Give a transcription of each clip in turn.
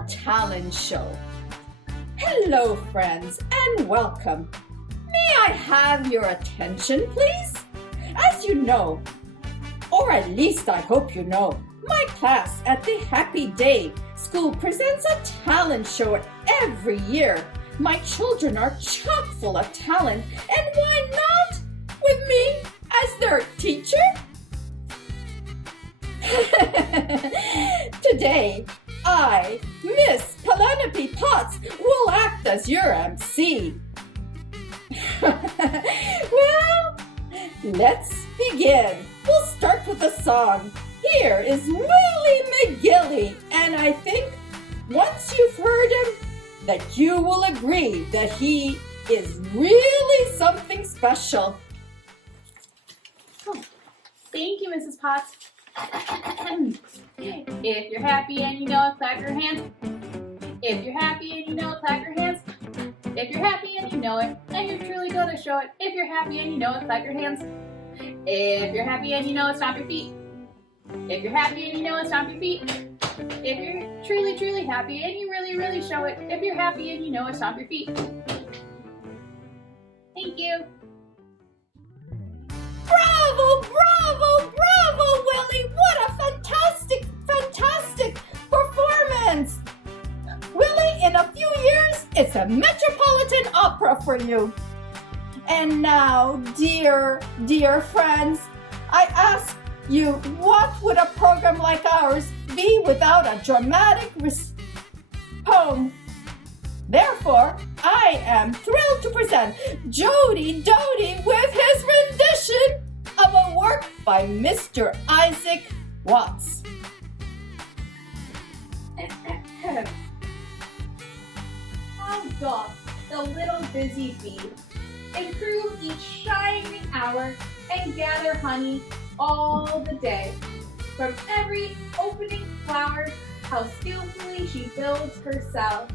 a talent show. Hello, friends, and welcome. May I have your attention, please? As you know, or at least I hope you know, my class at the Happy Day School presents a talent show every year. My children are chock full of talent, and why not with me as their teacher? Today, I, Miss Penelope Potts, will act as your MC. Well, let's begin. We'll start with a song. Here is Willie McGilly, and I think once you've heard him, that you will agree that he is really something special. Oh, thank you, Mrs. Potts. If you're happy and you know it, clap your hands. If you're happy and you know it, clap your hands. If you're happy and you know it, and you're truly going to show it. If you're happy and you know it, clap your hands. If you're happy and you know it, stomp your feet. If you're happy and you know it, stomp your feet. If you're truly, truly happy and you really, really show it. If you're happy and you know it, stomp your feet. Thank you. Bravo, bravo, bravo, Willie! What a fantastic, fantastic performance! Willie, in a few years, it's a Metropolitan Opera for you. And now, dear friends, I ask you, what would a program like ours be without a dramatic poem? Therefore, I am thrilled to present Jody Doty with his rendition of a work by Mr. Isaac Watts. How doth the little busy bee improve each shining hour and gather honey all the day from every opening flower? How skillfully she builds her cell,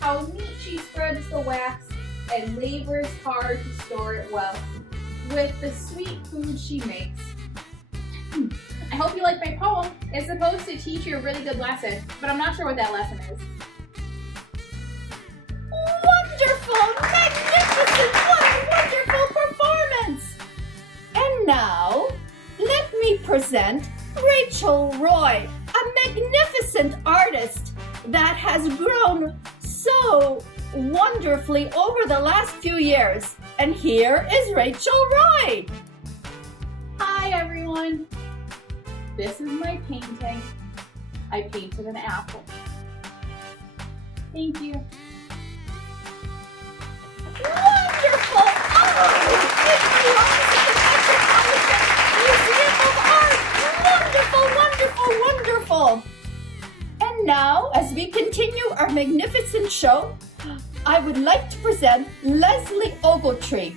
how neat she spreads the wax and labors hard to store it well with the sweet food she makes. I hope you like my poem. It's supposed to teach you a really good lesson, but I'm not sure what that lesson is. Wonderful! Magnificent! What a wonderful performance! And now, let me present Rachel Roy, a magnificent artist that has grown so wonderfully over the last few years. And here is Rachel Roy. Hi everyone. This is my painting. I painted an apple. Thank you. Wonderful! Oh, it belongs to the Metropolitan Museum of Art. Wonderful, wonderful, wonderful. And now, as we continue our magnificent show, I would like to present Leslie Ogletree.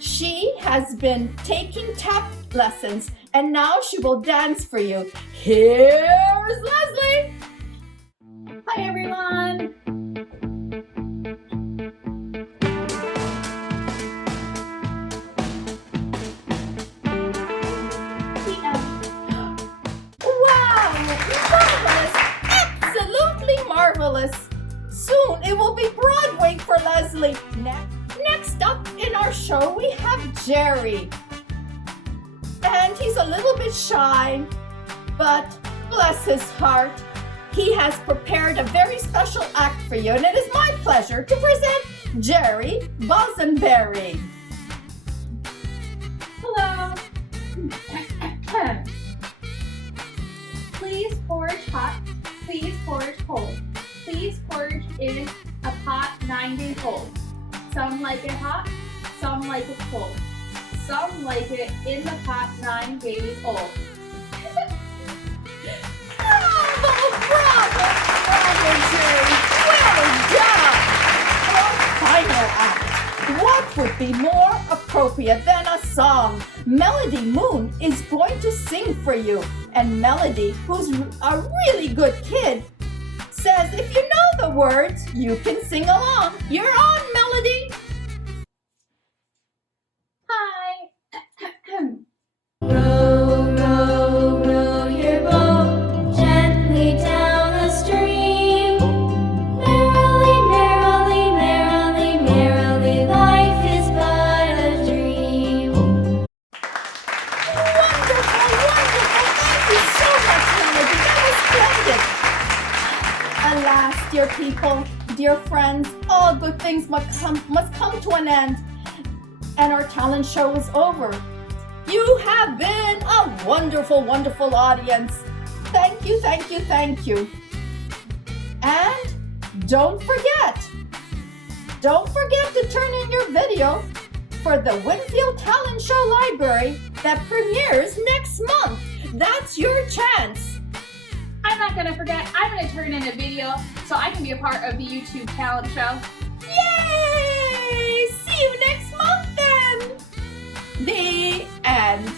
She has been taking tap lessons, and now she will dance for you. Here's Leslie. Hi everyone. Wow, marvelous, absolutely marvelous. Soon it will be Broadway for Leslie. Next up in our show, we have Jerry. And he's a little bit shy, but bless his heart, he has prepared a very special act for you. And it is my pleasure to present Jerry Bosenberry. Hello. Please porridge hot. Please porridge cold. Please porridge in a pot 9 days old. Some like it hot, some like it cold. Some like it in the pot 9 days old. Bravo, bravo, bravo, Jerry. Well done. Our final act. What would be more appropriate than a song? Melody Moon is going to sing for you. And Melody, who's a really good kid, says if you know the words, you can sing along. You're on, Melody. Hi. Row, row, row your boat gently down the stream. Splendid. Alas, dear people, dear friends, all good things must come to an end. And our talent show is over. You have been a wonderful, wonderful audience. Thank you, thank you, thank you. And don't forget to turn in your video for the Winfield Talent Show Library that premieres next month. That's your chance. I'm not gonna forget. I'm gonna turn in a video so I can be a part of the YouTube talent show. Yay! See you next month then. The end.